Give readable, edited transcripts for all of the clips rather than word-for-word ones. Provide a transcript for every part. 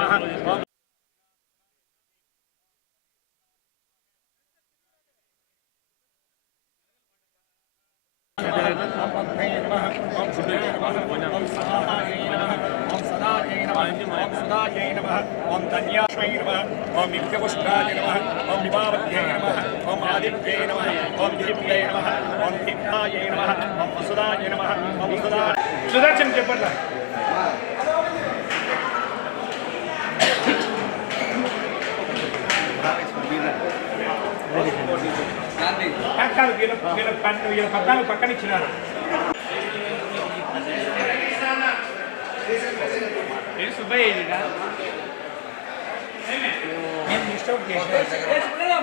ओम धन्याश्वै नमः ओम नित्यपुष्टाय नमः ओम विभावत्यै नमः ओम आदित्यै नमः ओम दिव्यै नमः ओम दिव्यायै नमः ओम वसुदाय नमः ओम वसुदा सुदर्शन చెప్పండి కాకాలు వీళ్ళ పక్కన పక్కన ఇచ్చినారు ఇది సుబ్బయ్య ఇదిగా నేను డిస్టర్బ్ చేశాను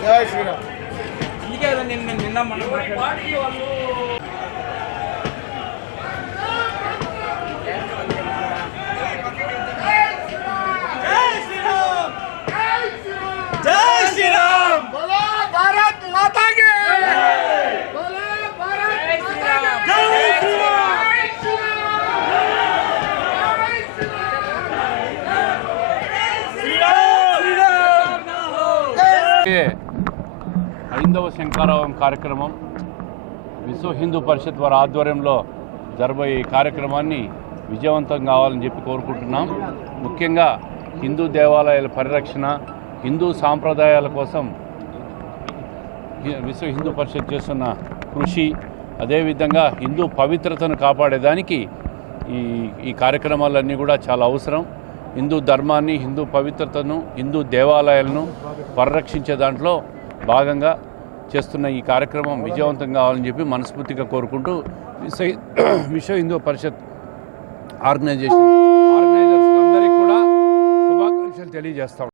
జై శ్రీరామ్ ఇందుకే నిన్న మనం ఐదవ శంఖారావం కార్యక్రమం విశ్వ హిందూ పరిషత్ వారి ఆధ్వర్యంలో జరబోయే ఈ కార్యక్రమాన్ని విజయవంతం కావాలని చెప్పి కోరుకుంటున్నాం. ముఖ్యంగా హిందూ దేవాలయాల పరిరక్షణ, హిందూ సాంప్రదాయాల కోసం విశ్వ హిందూ పరిషత్ చేస్తున్న కృషి, అదేవిధంగా హిందూ పవిత్రతను కాపాడేదానికి ఈ కార్యక్రమాలన్నీ కూడా చాలా అవసరం. హిందూ ధర్మాన్ని, హిందూ పవిత్రతను, హిందూ దేవాలయాలను పరిరక్షించే దాంట్లో భాగంగా చేస్తున్న ఈ కార్యక్రమం విజయవంతం కావాలని చెప్పి మనస్ఫూర్తిగా కోరుకుంటూ విశ్వ హిందూ పరిషత్ ఆర్గనైజర్స్ అందరికీ కూడా శుభాకాంక్షలు తెలియజేస్తాం.